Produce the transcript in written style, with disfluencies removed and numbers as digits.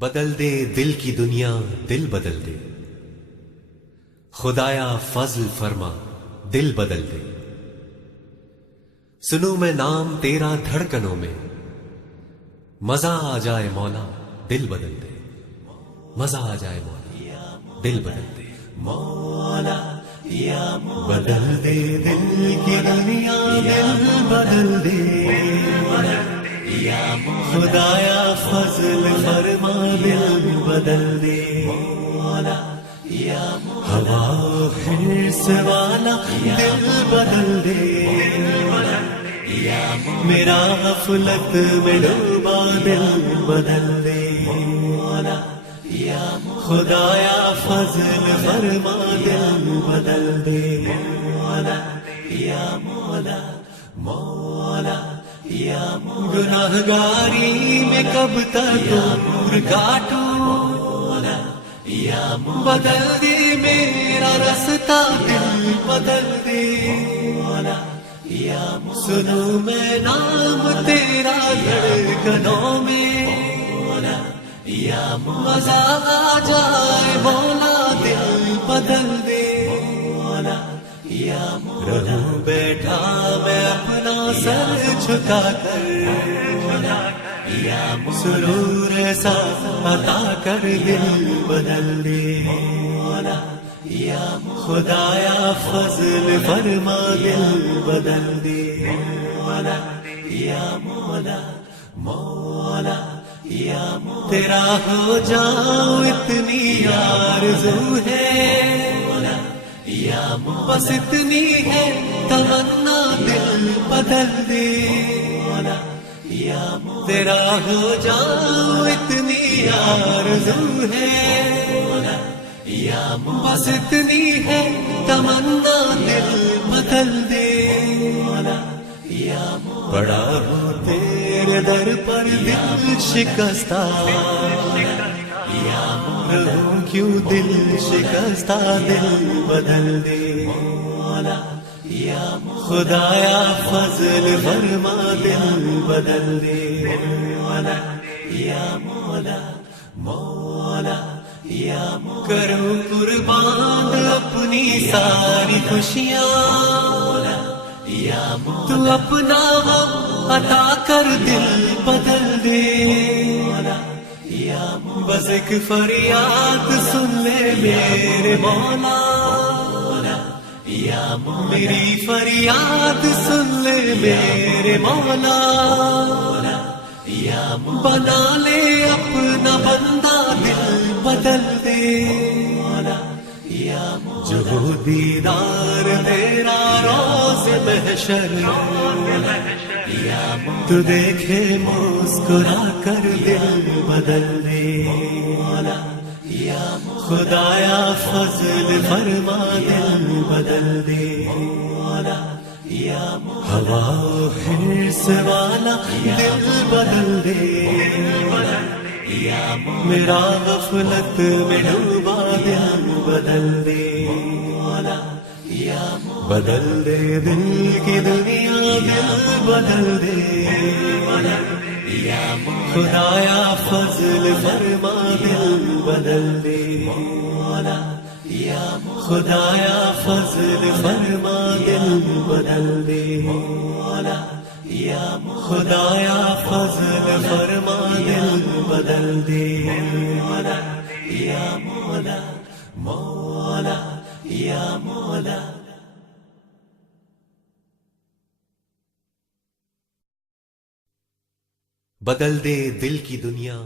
بدل دے دل کی دنیا دل بدل دے، خدایا فضل فرما دل بدل دے۔ سنوں میں نام تیرا دھڑکنوں میں، مزہ آ جائے مولا دل بدل دے، مزہ آ جائے مولا دل بدل دے۔ مولا یا بدل دے دل کی دنیا دل بدل دے، خدایا فضل فرما دل بدل دے۔ مولا یا ہوا حرص والا دل بدل دے، میرا غفلت میں ڈوبا دل بدل دے۔ مولا یا خدایا فضل فرما دل بدل دے۔ مولا یا مولا مولا یا گناہگاری میں کب تک عمر کاٹوں، یا بدل دے میرا رستہ دل بدل دے۔ یا سنوں میں نام تیرا دھڑکنوں میں، یا مزہ آ جائے مولا دل بدل دے۔ یا رہوں بیٹھا میں اپنا سر جھکا کر، یا سرور ایسا عطا کر دل بدل دے۔ یا خدایا فضل فرما دل بدل دے۔ یا مولا مولا یا تیرا ہو جاؤں اتنی آرزو ہے، یا بس اتنی ہے تمنا دل بدل دے۔ یا تیرا ہو جاؤں اتنی آرزو ہے، یا بس اتنی ہے تمنا دل بدل دے۔ پڑا ہو تیرے در پر دل شکستہ، یا رہوں کیوں دل شکستہ دل بدل دے۔ یا خدایا فضل فرما دل بدل دے۔ یا مولا مولا یا کروں قربان اپنی ساری خوشیاں، یا تو اپنا غم عطا کر دل بدل دے۔ یا بس ایک فریاد سن لے میرے مولا، یا میری فریاد سن لے میرے مولا، یا بنا لے اپنا بندہ دل بدل دے۔ یا جو دیدار تیرا روز محشر، یا تو دیکھے مسکرا کر دل بدل دے۔ یا خدایا فضل فرما دل بدل دے۔ یا ہوا حرص والا دل بدل دے، یا میرا غفلت میں ڈوبا دل بدل دے۔ یا بدل دے دل کی دنیا دل بدل دے، یا خدایا فضل فرما دل بدل دے۔ یا خدایا فضل فرما دل بدل دے۔ یا خدایا فضل فرما دل بدل دے۔ یا مولا مولا یا مولا۔ بدل دے دل کی دنیا